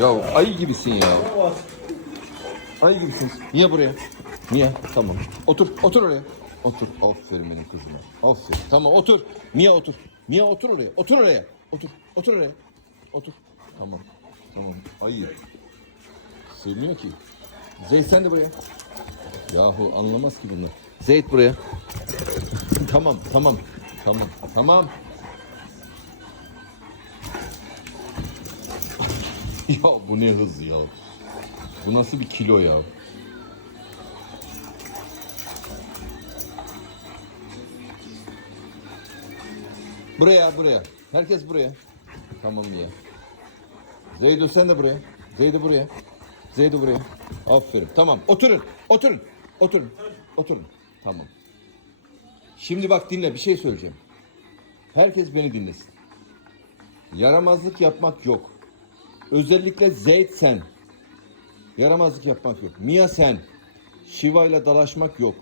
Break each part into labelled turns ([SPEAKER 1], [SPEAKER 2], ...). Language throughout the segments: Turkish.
[SPEAKER 1] Ya ayı gibisin ya. Ayı gibisin. Niye buraya? Niye? Tamam. Otur. Otur oraya. Otur. Aferin benim kızıma. Aferin. Tamam otur. Niye otur? Niye otur oraya? Otur oraya. Otur. Otur oraya. Otur. Tamam. Tamam. Ayı. Sevmiyor ki. Zeyd sen de buraya. Yahu anlamaz ki bunlar. Zeyd buraya. tamam, tamam. Tamam, tamam. ya bu ne hız ya. Bu nasıl bir kilo ya? Buraya, buraya. Herkes buraya. Tamam ya. Zeydo sen de buraya. Zeydo buraya. Zeydo buraya. Aferin. Tamam. Oturun. Oturun. Oturun. Oturun. Tamam. Şimdi bak dinle bir şey söyleyeceğim. Herkes beni dinlesin. Yaramazlık yapmak yok. Özellikle Zeyd sen. Yaramazlık yapmak yok. Mia sen. Shiva ile dalaşmak yok.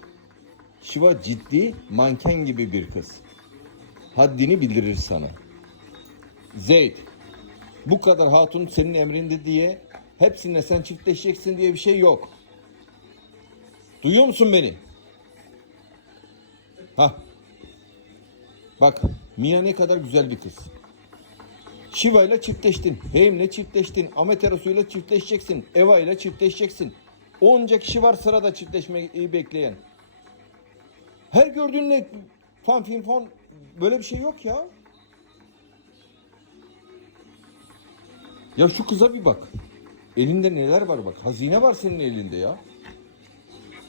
[SPEAKER 1] Shiva ciddi manken gibi bir kız. Haddini bildirir sana. Zeyd. Bu kadar hatun senin emrinde diye hepsine sen çiftleşeceksin diye bir şey yok. Duyuyor musun beni? Ha. Bak Mia ne kadar güzel bir kız. Shiva ile çiftleştin. Heim'le çiftleştin. Amaterasu ile çiftleşeceksin. Eva ile çiftleşeceksin. Onca kişi var sırada çiftleşmeyi bekleyen. Her gördüğünle fan fin fan böyle bir şey yok ya. Ya şu kıza bir bak. Elinde neler var bak. Hazine var senin elinde ya.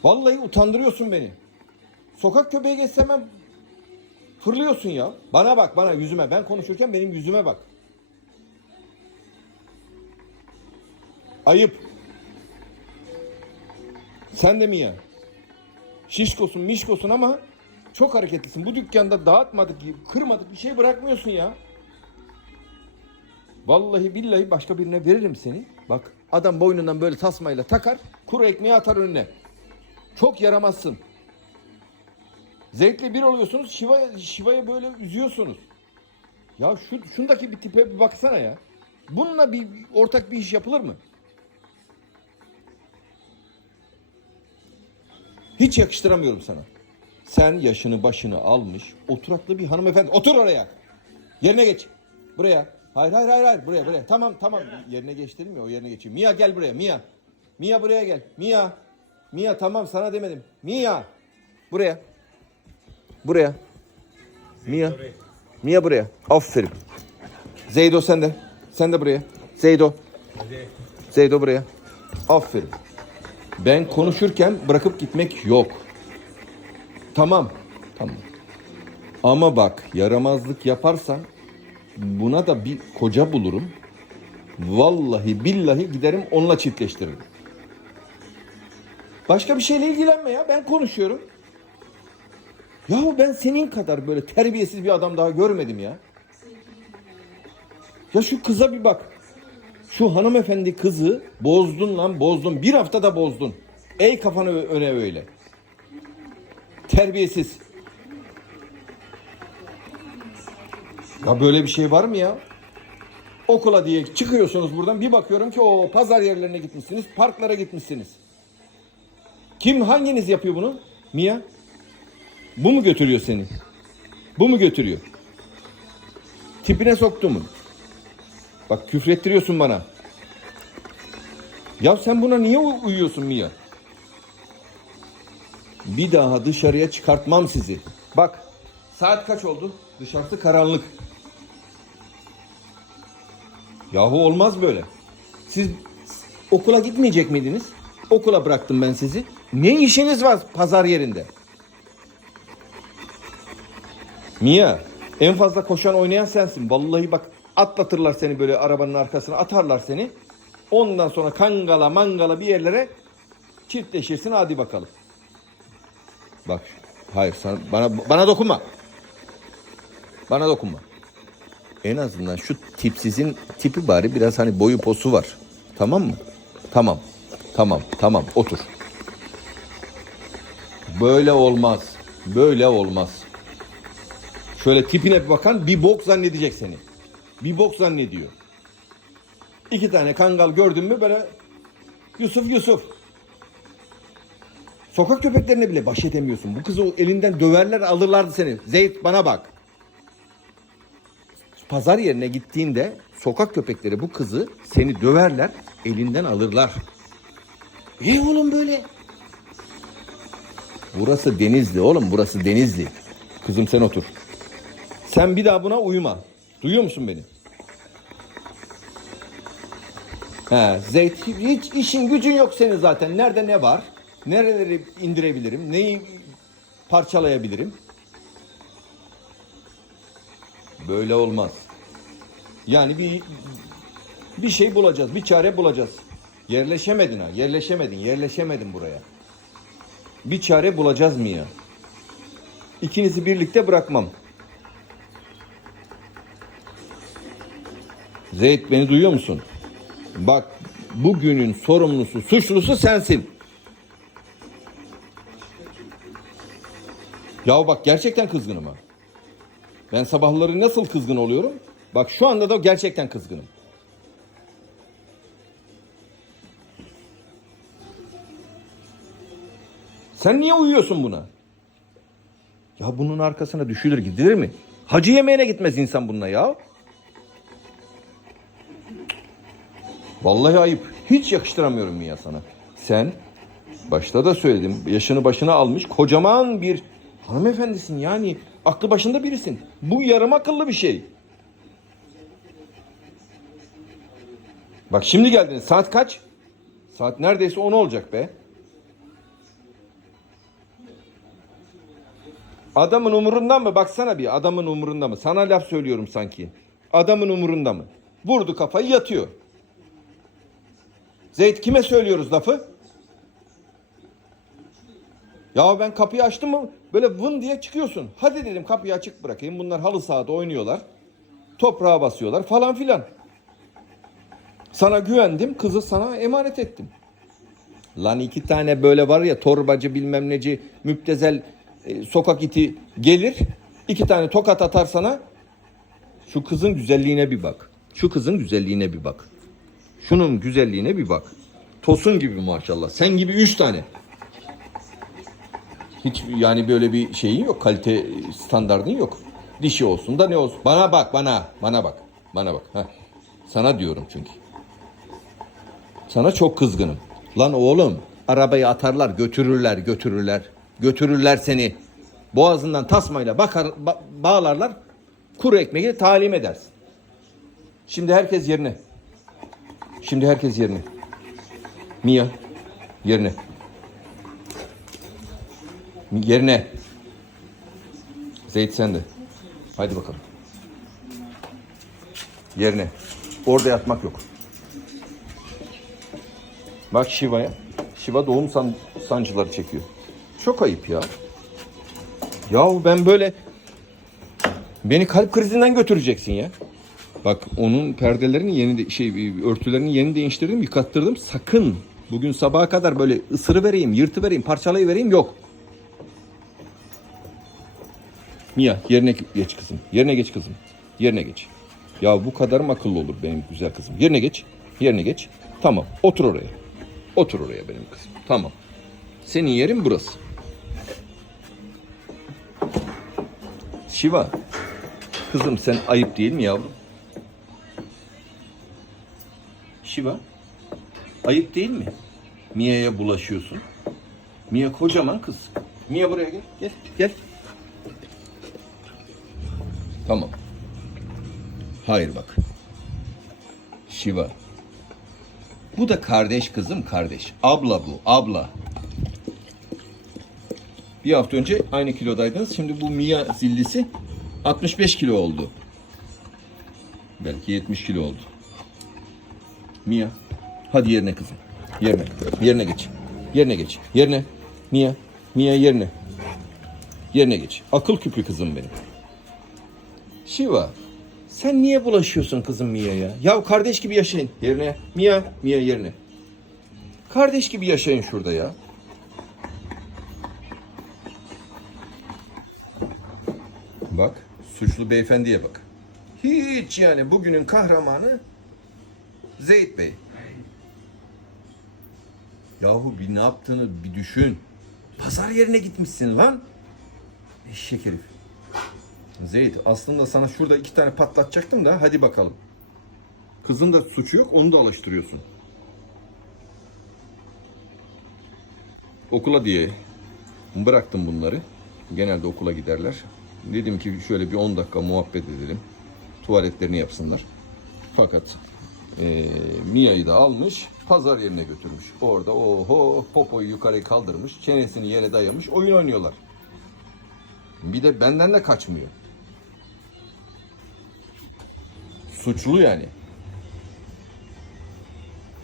[SPEAKER 1] Vallahi utandırıyorsun beni. Sokak köpeği geçsem fırlıyorsun ya. Bana bak bana yüzüme. Ben konuşurken benim yüzüme bak. Ayıp. Sen de mi ya? Şişkosun mişkosun ama çok hareketlisin. Bu dükkanda dağıtmadık, kırmadık bir şey bırakmıyorsun ya. Vallahi billahi başka birine veririm seni. Bak adam boynundan böyle tasmayla takar, kuru ekmeği atar önüne. Çok yaramazsın. Zevkle bir oluyorsunuz, Şiva'ya Şiva'ya böyle üzüyorsunuz. Ya şu şundaki bir tipe bir baksana ya. Bununla bir ortak bir iş yapılır mı? Hiç yakıştıramıyorum sana. Sen yaşını başını almış, oturaklı bir hanımefendi. Otur oraya. Yerine geç. Buraya. Hayır hayır hayır hayır. Buraya buraya. Tamam tamam. Yerine geç dedim ya o yerine geçeyim. Mia gel buraya Mia. Mia buraya gel. Mia. Mia tamam sana demedim. Mia. Buraya. Buraya. Mia. Mia buraya. Aferin. Zeydo sen de. Sen de buraya. Zeydo. Zeydo buraya. Aferin. Ben konuşurken bırakıp gitmek yok. Tamam. Tamam. Ama bak yaramazlık yaparsan buna da bir koca bulurum. Vallahi billahi giderim onunla çiftleştiririm. Başka bir şeyle ilgilenme ya. Ben konuşuyorum. Yahu ben senin kadar böyle terbiyesiz bir adam daha görmedim ya. Ya şu kıza bir bak. Şu hanımefendi kızı bozdun lan bozdun. Bir haftada bozdun. Ey kafanı öne öyle. Terbiyesiz. Ya böyle bir şey var mı ya? Okula diye çıkıyorsunuz buradan bir bakıyorum ki o pazar yerlerine gitmişsiniz, parklara gitmişsiniz. Kim hanginiz yapıyor bunu? Mia? Bu mu götürüyor seni? Bu mu götürüyor? Tipine soktu mu? Bak küfrettiriyorsun bana. Ya sen buna niye uyuyorsun Mia? Bir daha dışarıya çıkartmam sizi. Bak saat kaç oldu? Dışarısı karanlık. Yahu olmaz böyle. Siz okula gitmeyecek miydiniz? Okula bıraktım ben sizi. Ne işiniz var pazar yerinde? Mia, en fazla koşan oynayan sensin. Vallahi bak atlatırlar seni böyle arabanın arkasına atarlar seni. Ondan sonra kangala mangala bir yerlere çiftleşirsin hadi bakalım. Bak hayır sana, bana bana dokunma. Bana dokunma. En azından şu tipsizin tipi bari biraz hani boyu posu var. Tamam mı? Tamam. Tamam. Tamam. Otur. Böyle olmaz. Böyle olmaz. Şöyle tipine bir bakan bir bok zannedecek seni. Bir bok zannediyor. İki tane kangal gördün mü böyle Yusuf Yusuf. Sokak köpeklerine bile baş edemiyorsun. Bu kızı elinden döverler alırlardı seni. Zeyt bana bak. Pazar yerine gittiğinde sokak köpekleri bu kızı seni döverler, elinden alırlar. E oğlum böyle. Burası Denizli oğlum burası Denizli. Kızım sen otur. Sen bir daha buna uyuma. Duyuyor musun beni? He, Zeyt hiç işin gücün yok senin zaten. Nerede ne var? Nereleri indirebilirim? Neyi parçalayabilirim? Böyle olmaz. Yani bir bir şey bulacağız, bir çare bulacağız. Yerleşemedin ha, yerleşemedin, yerleşemedin buraya. Bir çare bulacağız mı ya? İkinizi birlikte bırakmam. Zeyt beni duyuyor musun? Bak bugünün sorumlusu, suçlusu sensin. Ya bak gerçekten kızgınım ha. Ben sabahları nasıl kızgın oluyorum? Bak şu anda da gerçekten kızgınım. Sen niye uyuyorsun buna? Ya bunun arkasına düşülür gidilir mi? Hacı yemeğine gitmez insan bununla ya. Vallahi ayıp. Hiç yakıştıramıyorum ya sana. Sen başta da söyledim yaşını başına almış kocaman bir hanımefendisin yani aklı başında birisin. Bu yarım akıllı bir şey. Bak şimdi geldiniz. Saat kaç? Saat neredeyse 10 olacak be. Adamın umurunda mı? Baksana bir adamın umurunda mı? Sana laf söylüyorum sanki. Adamın umurunda mı? Vurdu kafayı yatıyor. Zeyt kime söylüyoruz lafı? Ya ben kapıyı açtım mı böyle vın diye çıkıyorsun. Hadi dedim kapıyı açık bırakayım. Bunlar halı sahada oynuyorlar. Toprağa basıyorlar falan filan. Sana güvendim kızı sana emanet ettim. Lan iki tane böyle var ya torbacı bilmem neci müptezel e, sokak iti gelir. iki tane tokat atar sana. Şu kızın güzelliğine bir bak. Şu kızın güzelliğine bir bak. Şunun güzelliğine bir bak. Tosun gibi maşallah. Sen gibi üç tane. Hiç yani böyle bir şeyin yok. Kalite standardın yok. Dişi olsun da ne olsun. Bana bak bana. Bana bak. Bana bak. Heh. Sana diyorum çünkü. Sana çok kızgınım. Lan oğlum arabayı atarlar götürürler götürürler. Götürürler seni. Boğazından tasmayla bakar, ba- bağlarlar. Kuru ekmeği talim edersin. Şimdi herkes yerine. Şimdi herkes yerine. Mia yerine. Yerine. Zeyt sen de. Haydi bakalım. Yerine. Orada yatmak yok. Bak Şiva'ya. Şiva doğum san- sancıları çekiyor. Çok ayıp ya. Yahu ben böyle beni kalp krizinden götüreceksin ya. Bak onun perdelerini yeni de, şey örtülerini yeni değiştirdim, yıkattırdım. Sakın bugün sabaha kadar böyle ısırı vereyim, yırtı vereyim, parçalayı vereyim yok. Mia yerine geç kızım. Yerine geç kızım. Yerine geç. Ya bu kadar mı akıllı olur benim güzel kızım? Yerine geç. Yerine geç. Tamam. Otur oraya. Otur oraya benim kızım. Tamam. Senin yerin burası. Şiva. Kızım sen ayıp değil mi yavrum? Şiva. Ayıp değil mi? Mia'ya bulaşıyorsun. Mia kocaman kız. Mia buraya gel. Gel. Gel. Tamam. Hayır bak. Şiva. Bu da kardeş kızım kardeş. Abla bu abla. Bir hafta önce aynı kilodaydınız. Şimdi bu Mia zillisi 65 kilo oldu. Belki 70 kilo oldu. Mia. Hadi yerine kızım. Yerine. Yerine geç. Yerine geç. Yerine. Mia. Mia yerine. Yerine geç. Akıl küpü kızım benim. Şiva. Sen niye bulaşıyorsun kızım Mia'ya? Ya kardeş gibi yaşayın. Yerine. Mia. Mia yerine. Kardeş gibi yaşayın şurada ya. Bak. Suçlu beyefendiye bak. Hiç yani bugünün kahramanı Zeyt Bey. Yahu bir ne yaptığını bir düşün. Pazar yerine gitmişsin lan. Eşek herif. Zeyt aslında sana şurada iki tane patlatacaktım da hadi bakalım. Kızın da suçu yok onu da alıştırıyorsun. Okula diye bıraktım bunları. Genelde okula giderler. Dedim ki şöyle bir 10 dakika muhabbet edelim. Tuvaletlerini yapsınlar. Fakat eee Mia'yı da almış, pazar yerine götürmüş. Orada oho popoyu yukarı kaldırmış, çenesini yere dayamış, oyun oynuyorlar. Bir de benden de kaçmıyor. Suçlu yani.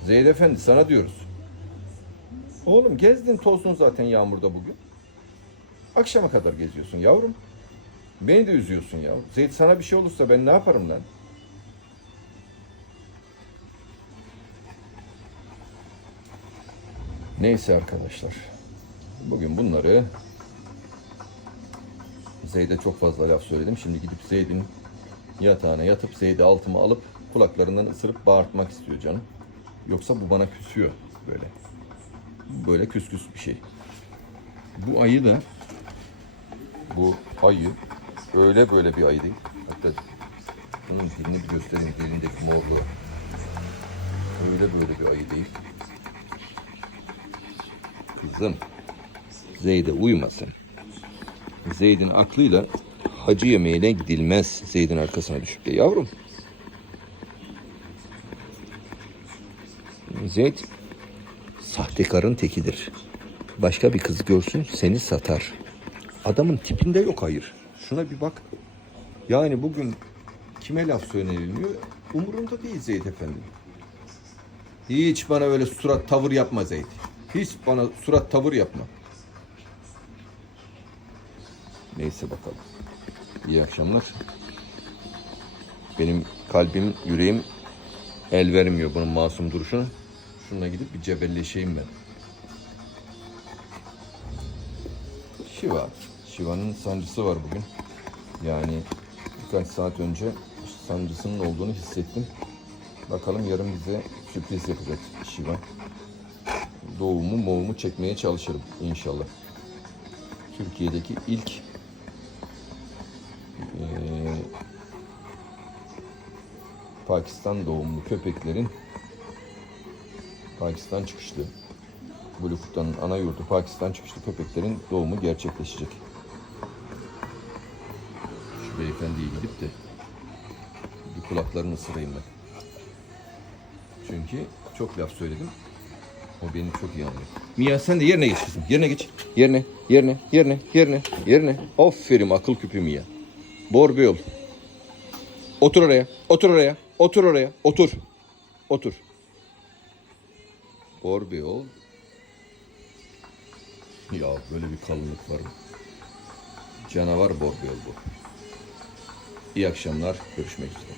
[SPEAKER 1] Zeyd Efendi sana diyoruz. Oğlum gezdin tozdun zaten yağmurda bugün. Akşama kadar geziyorsun yavrum. Beni de üzüyorsun ya. Zeyd sana bir şey olursa ben ne yaparım lan? Neyse arkadaşlar. Bugün bunları Zeyd'e çok fazla laf söyledim. Şimdi gidip Zeyd'in yatağına yatıp Zeyd'i altıma alıp kulaklarından ısırıp bağırtmak istiyor canım. Yoksa bu bana küsüyor böyle. Böyle küs küs bir şey. Bu ayı da bu ayı öyle böyle bir ayı değil. Hatta bunun dilini bir göstereyim. Dilindeki morluğu. Öyle böyle bir ayı değil. Kızım. Zeyd'e uymasın. Zeyd'in aklıyla hacı yemeğine gidilmez. Zeyd'in arkasına düşüp de yavrum. Zeyd sahtekarın tekidir. Başka bir kız görsün seni satar. Adamın tipinde yok hayır. Şuna bir bak. Yani bugün kime laf söylenilmiyor umurunda değil Zeyd efendi. Hiç bana öyle surat tavır yapma Zeyd. Hiç bana surat tavır yapma. Neyse bakalım. İyi akşamlar. Benim kalbim, yüreğim el vermiyor bunun masum duruşuna. Şuna gidip bir cebelleşeyim ben. Şiva. Şiva'nın sancısı var bugün. Yani birkaç saat önce sancısının olduğunu hissettim. Bakalım yarın bize sürpriz yapacak Şiva. Doğumu, moğumu çekmeye çalışırım inşallah. Türkiye'deki ilk eee, Pakistan doğumlu köpeklerin Pakistan çıkışlı Blue Kuta'nın ana yurdu Pakistan çıkışlı köpeklerin doğumu gerçekleşecek. Şu beyefendiye gidip de bir kulaklarını ısırayım ben. Çünkü çok laf söyledim. O beni çok iyi anlıyor. Mia sen de yerine geç kızım. Yerine geç. Yerine, yerine, yerine, yerine, yerine. Aferin akıl küpü Mia. Bor yol. Otur oraya, otur oraya, otur oraya, otur. Otur. Bor yol. Ya böyle bir kalınlık var mı? Canavar bor bir yol bu. İyi akşamlar, görüşmek üzere.